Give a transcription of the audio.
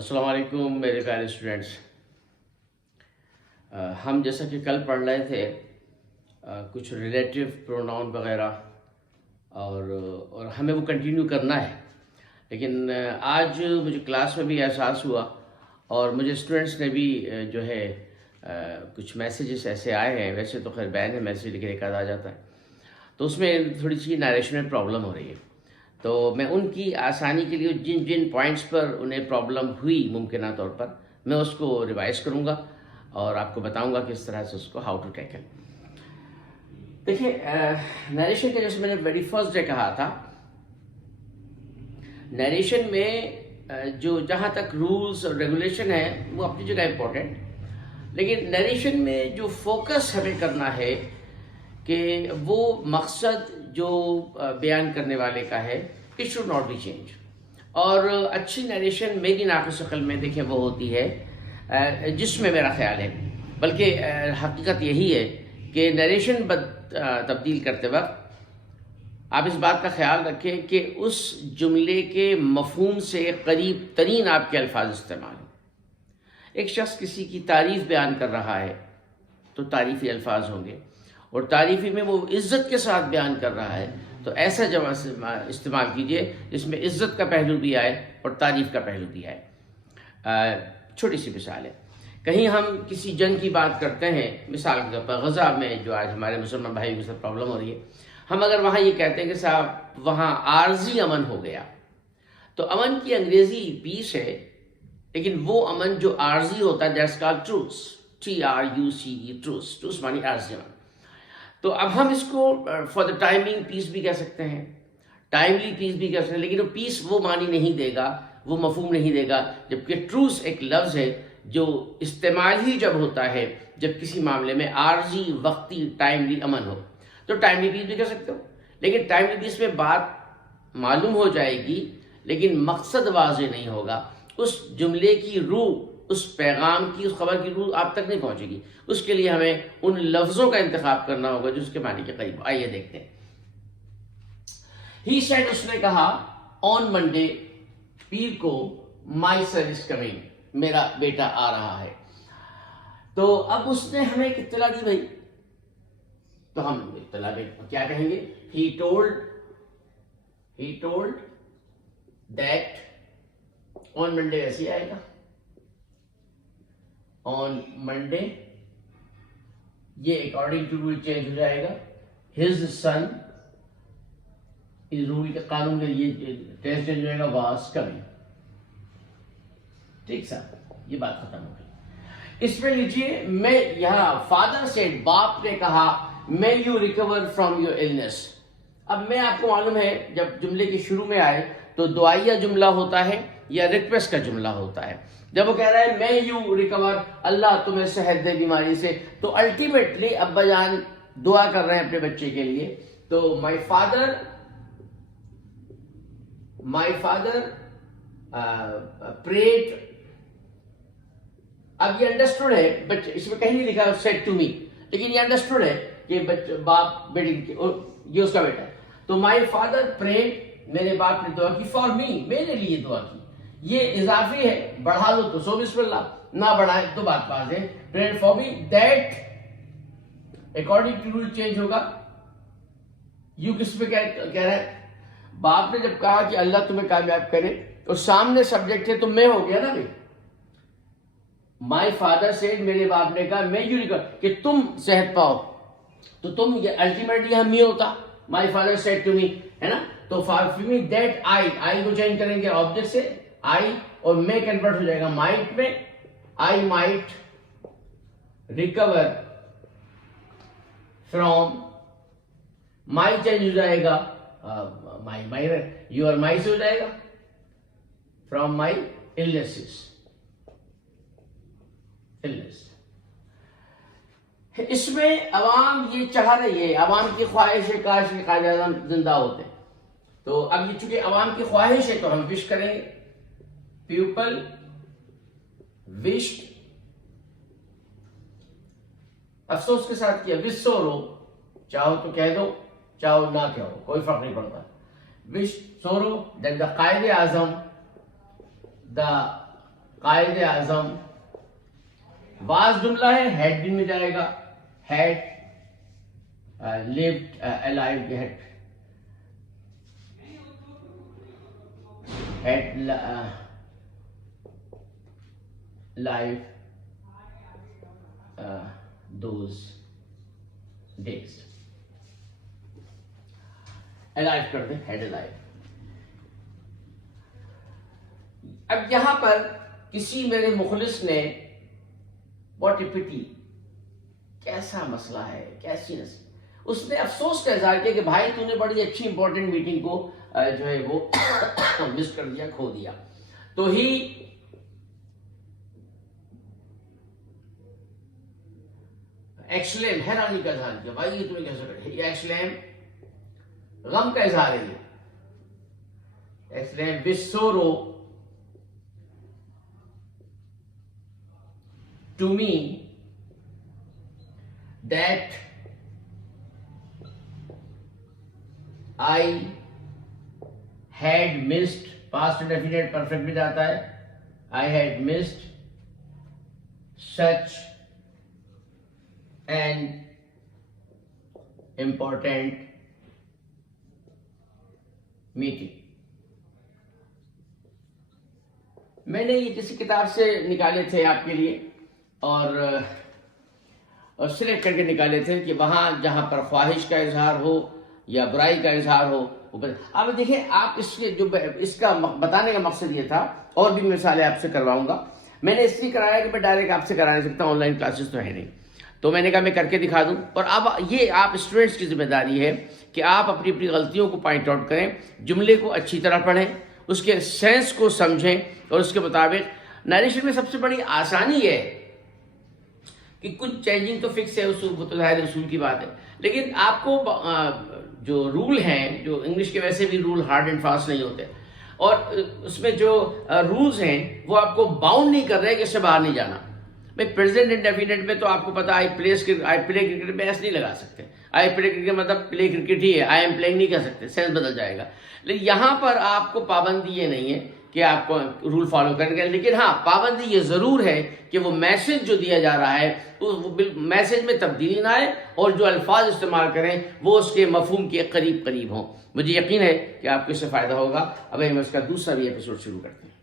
السلام علیکم میرے پیارے اسٹوڈنٹس. ہم جیسا کہ کل پڑھ رہے تھے کچھ ریلیٹیو پروناؤن وغیرہ اور ہمیں وہ کنٹینیو کرنا ہے، لیکن آج مجھے کلاس میں بھی احساس ہوا اور مجھے اسٹوڈنٹس نے بھی جو ہے کچھ میسیجز ایسے آئے ہیں. ویسے تو خیر بین ہے میسیج لیکن ایک آدھ آ جاتا ہے، تو اس میں تھوڑی سی نریشن میں پرابلم ہو رہی ہے. تو میں ان کی آسانی کے لیے جن جن پوائنٹس پر انہیں پرابلم ہوئی ممکنہ طور پر میں اس کو ریوائز کروں گا اور آپ کو بتاؤں گا کس طرح سے اس کو ہاؤ ٹو ٹیکل. دیکھیے نیریشن کا جیسے میں نے ویری فرسٹ ڈے کہا تھا، نیریشن میں جو جہاں تک رولز اور ریگولیشن ہے وہ اپنی جگہ امپورٹنٹ، لیکن نیریشن میں جو فوکس ہمیں کرنا ہے کہ وہ مقصد جو بیان کرنے والے کا ہے it should not be change. اور اچھی نیریشن میری ناقص عقل میں دیکھیں وہ ہوتی ہے جس میں میرا خیال ہے، بلکہ حقیقت یہی ہے کہ نیریشن تبدیل کرتے وقت آپ اس بات کا خیال رکھیں کہ اس جملے کے مفہوم سے قریب ترین آپ کے الفاظ استعمال ہوں. ایک شخص کسی کی تعریف بیان کر رہا ہے تو تعریفی الفاظ ہوں گے، اور تعریفی میں وہ عزت کے ساتھ بیان کر رہا ہے تو ایسا جمع استعمال کیجئے جس میں عزت کا پہلو بھی آئے اور تعریف کا پہلو بھی آئے. چھوٹی سی مثال ہے، کہیں ہم کسی جنگ کی بات کرتے ہیں، مثال کے طور پر غزہ میں جو آج ہمارے مسلمان بھائی کے ساتھ پرابلم ہو رہی ہے، ہم اگر وہاں یہ کہتے ہیں کہ صاحب وہاں عارضی امن ہو گیا، تو امن کی انگریزی پیس ہے، لیکن وہ امن جو عارضی ہوتا ہے دیٹس کالڈ ٹروس، TRUCE، ٹروس مانی عارضی امن. تو اب ہم اس کو فار دا ٹائمنگ پیس بھی کہہ سکتے ہیں، ٹائملی پیس بھی کہہ سکتے ہیں، لیکن وہ پیس وہ معنی نہیں دے گا، وہ مفہوم نہیں دے گا، جبکہ ٹروس ایک لفظ ہے جو استعمال ہی جب ہوتا ہے جب کسی معاملے میں عارضی وقتی ٹائملی امن ہو. تو ٹائملی پیس بھی کہہ سکتے ہو، لیکن ٹائملی پیس میں بات معلوم ہو جائے گی لیکن مقصد واضح نہیں ہوگا. اس جملے کی روح، اس پیغام کی، اس خبر کی روح آپ تک نہیں پہنچے گی. اس کے لیے ہمیں ان لفظوں کا انتخاب کرنا ہوگا جو اس کے معنی کے قریب. آئیے دیکھتے ہیں. ہی سیڈ، اس نے کہا، آن منڈے، پیر کو، مائی سن از کمنگ، میرا بیٹا آ رہا ہے. تو اب اس نے ہمیں ایک اطلاع دی بھائی، تو ہم اطلاع میں کیا کہیں گے؟ He told that, on Monday ایسے ہی آئے گا، آن منڈے، یہ اکارڈنگ ٹو رول چینج ہو جائے گا. ہز سن، اس رول کے قانون میں یہ ٹینس چینج ہو جائے گا، واز کمنگ. ٹھیک صاحب، یہ بات ختم ہو گئی. اس میں لیجیے، میں یہاں فادر سیڈ، باپ نے کہا، may you recover from your illness. اب میں آپ کو معلوم ہے جب جملے کے شروع میں آئے تو دعائیہ جملہ ہوتا ہے یا ریکویسٹ کا جملہ ہوتا ہے. جب وہ کہہ رہا ہے may you recover، اللہ تمہیں صحت دے بیماری سے، تو الٹیمیٹلی ابا جان دعا کر رہے ہیں اپنے بچے کے لیے. تو my father prayed. اب یہ انڈرسٹوڈ ہے، بچے اس میں کہیں نہیں لکھا said to me، لیکن یہ انڈرسٹوڈ ہے کہ باپ بیٹے، یہ اس کا بیٹا ہے. تو مائی فادر پریڈ، میرے باپ نے دعا کی، فار می، میرے لیے دعا کی. یہ اضافی ہے، بڑھا دو تو سو بسم اللہ، نہ بڑھائے تو بات واضح ہے. Prayed for me that according to rule change ہوگا. یو کس پہ کہہ رہا ہے؟ باپ نے جب کہا کہ اللہ تمہیں کامیاب کرے، تو سامنے سبجیکٹ ہے تو میں ہو گیا نا بھائی. مائی فادر سیڈ، میرے باپ نے کہا، میں یو ریکور، کہ تم صحت پاؤ. تو تم، یہ الٹیمیٹلی ہم می ہوتا، my father said to me, ہے نا. تو فار می دیٹ آئی کو چینج کریں گے آبجیکٹ سے، آئی، اور میں کنورٹ ہو جائے گا مائٹ میں، I might recover from, my change ہو جائے گا مائی یو آر مائی سے ہو جائے گا، فرام مائی illnesses. اس میں عوام یہ چاہ رہی ہے، عوام کی خواہش ہے کاش کہ قائد اعظم زندہ ہوتے. تو اب یہ چونکہ عوام کی خواہش ہے تو ہم وش کریں گے. پیپل وشڈ، افسوس کے ساتھ کیا، وش سورو، چاہو تو کہہ دو چاہو نہ کہو، کوئی فرق نہیں پڑتا. وش سورو that the Quaid Azam, the Quaid Azam. Was جملہ ہے, ہیڈ بھی میں جائے گا, head lived alive, had life those days. alive کر دیں, had alive. اب یہاں پر کسی میرے مخلص نے what a pity, کیسا مسئلہ ہے, کیسی نصیب, اس نے افسوس کا اظہار کیا کہ بھائی تو نے بڑی اچھی امپورٹنٹ میٹنگ کو جو ہے وہ مس کر دیا, کھو دیا. تو ہی ایکسلیم, حیرانی کا اظہار کیا, بھائی یہ تمہیں کیسے کرے, یہ ایکسلیم غم کا اظہار ہے, یہ ایکسلیم with sorrow to me that I had missed, past indefinite perfect میں جاتا ہے, I had missed such an important meeting. میں نے یہ کسی کتاب سے نکالے تھے آپ کے لیے اور سلیکٹ کر کے نکالے تھے کہ وہاں جہاں پر خواہش کا اظہار ہو یا برائی کا اظہار ہو. اب دیکھیں آپ اس کا بتانے کا مقصد یہ تھا, اور بھی مثالیں آپ سے کرواؤں گا. میں نے اس لیے کرایا کہ میں ڈائریکٹ آپ سے کرا نہیں سکتا, آن لائن کلاسز تو ہے نہیں, تو میں نے کہا میں کر کے دکھا دوں. اور اب یہ آپ اسٹوڈنٹس کی ذمہ داری ہے کہ آپ اپنی اپنی غلطیوں کو پوائنٹ آؤٹ کریں, جملے کو اچھی طرح پڑھیں, اس کے سینس کو سمجھیں, اور اس کے مطابق نیریشن میں سب سے بڑی آسانی یہ ہے کہ کچھ چینجنگ تو فکس ہے, اصول وہ تو ظاہر اصول کی بات ہے, لیکن آپ کو جو رول ہیں, جو انگلش کے ویسے بھی رول ہارڈ اینڈ فاسٹ نہیں ہوتے, اور اس میں جو رولز ہیں وہ آپ کو باؤنڈ نہیں کر رہے کہ اس سے باہر نہیں جانا. میں پریزنٹ انڈیفینٹ میں تو آپ کو پتا آئی پلے کرکٹ میں ایس نہیں لگا سکتے, آئی پلے کرکٹ مطلب پلے کرکٹ ہی ہے, آئی ایم پلینگ نہیں کر سکتے, سینس بدل جائے گا. لیکن یہاں پر آپ کو پابندی یہ نہیں ہے کہ آپ کو رول فالو کریں گے, لیکن ہاں پابندی یہ ضرور ہے کہ وہ میسج جو دیا جا رہا ہے وہ میسج میں تبدیلی نہ آئے, اور جو الفاظ استعمال کریں وہ اس کے مفہوم کے قریب قریب ہوں. مجھے یقین ہے کہ آپ کو اس سے فائدہ ہوگا. اب ہم اس کا دوسرا بھی ایپیسوڈ شروع کرتے ہیں.